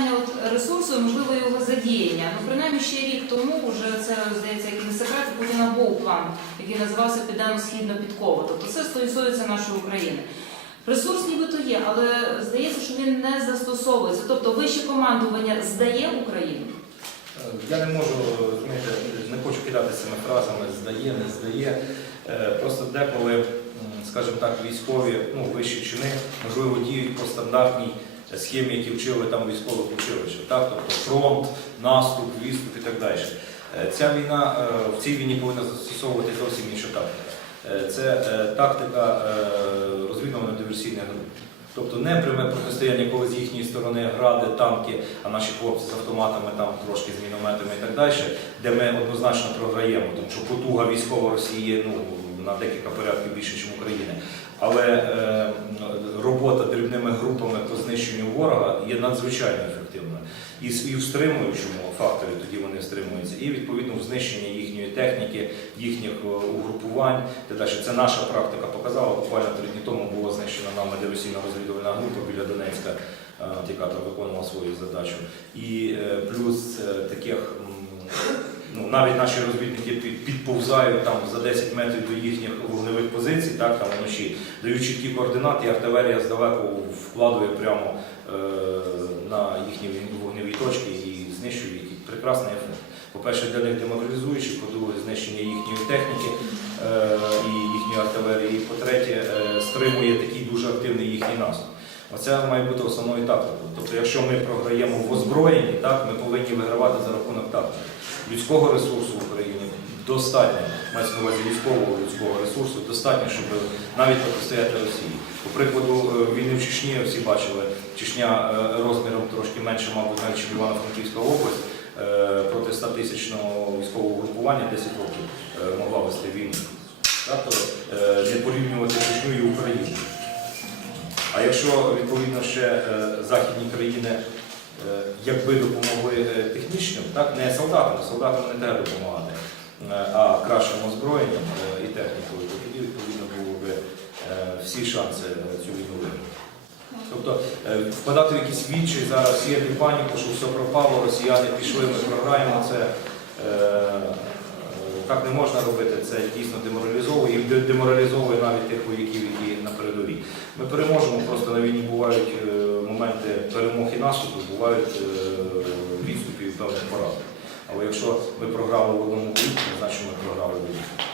питання от ресурсу і можливо його задіяння. Ну, принаймні ще рік тому, вже це здається, як не секрет, потім був план, який називався Південно-Східна підкова. Тобто це стосується нашої України. Ресурс нібито є, але здається, що він не застосовується. Тобто вище командування здає Україну. Я не можу, розумієте, не хочу кидати цими фразами здає, не здає. Е, Просто деколи, скажімо так, військові, ну, вищі чини, можливо, діють по стандартній схемі, які вчили там військових училищах. Так? Тобто фронт, наступ, відступ і так далі. Е, Ця війна, е, в цій війні повинна застосовувати зовсім інша тактика. Е, Це е, тактика е, розвідувально-диверсійних груп. Тобто не пряме протистояння, коли з їхньої сторони гради, танки, а наші хлопці з автоматами, там трошки з мінометами і так далі, де ми однозначно програємо, тому що потуга військова Росії ну, на декілька порядків більше, ніж України. Але е, робота дрібними групами по знищенню ворога є надзвичайно ефективною. І, і в стримуючому факторі тоді вони стримуються, і відповідно в знищенні їхньої техніки, їхніх е, угрупувань. Далі. Це наша практика показала. Буквально три дні тому було знищена нами диверсійна розвідувальна група біля Донецька, е, яка виконувала свою задачу. І е, плюс таких. Ну, навіть наші розвідники підповзають там за 10 метрів до їхніх вогневих позицій, так там вночі дають чіткі координати, і артилерія здалеку вкладує прямо е, на їхні вогневі точки і знищує їх. Прекрасний ефект. По-перше, для них деморалізуючий, по-друге, знищення їхньої техніки е, і їхньої артилерії. І по-третє, е, стримує такий дуже активний їхній наступ. Оце має бути основною тактикою. Тобто, якщо ми програємо в озброєнні, так, ми повинні вигравати за рахунок тактики. Людського ресурсу в Україні достатньо, мається на увазі військового людського ресурсу, достатньо, щоб навіть протистояти Росії. По прикладу е, війни в Чечні, всі бачили, Чечня е, розміром трошки менше, мабуть, навіть ніж Івано-Франківська область, е, проти 100 тисячного військового групування 10 років могла вести війну. Так, то, е, не порівнювати Чечню і Україну. А якщо відповідно ще західні країни якби допомогли е, технічним, так не солдатам, солдатам не треба допомагати, е, а кращим озброєнням е, і технікою, то тоді відповідно було е, всі шанси е, цю війну виграти. Тобто е, впадати в якісь відчай зараз сіяти паніку, що все пропало, росіяни пішли, ми програємо це. е, е, Так не можна робити, це дійсно деморалізовує і деморалізовує навіть тих вояків, які на передовій. Ми переможемо, просто на війні бувають е, моменти перемог наступу, бувають е, відступи і певних поразок. Але якщо ми програли в одному бою, значить, ми програли в іншому.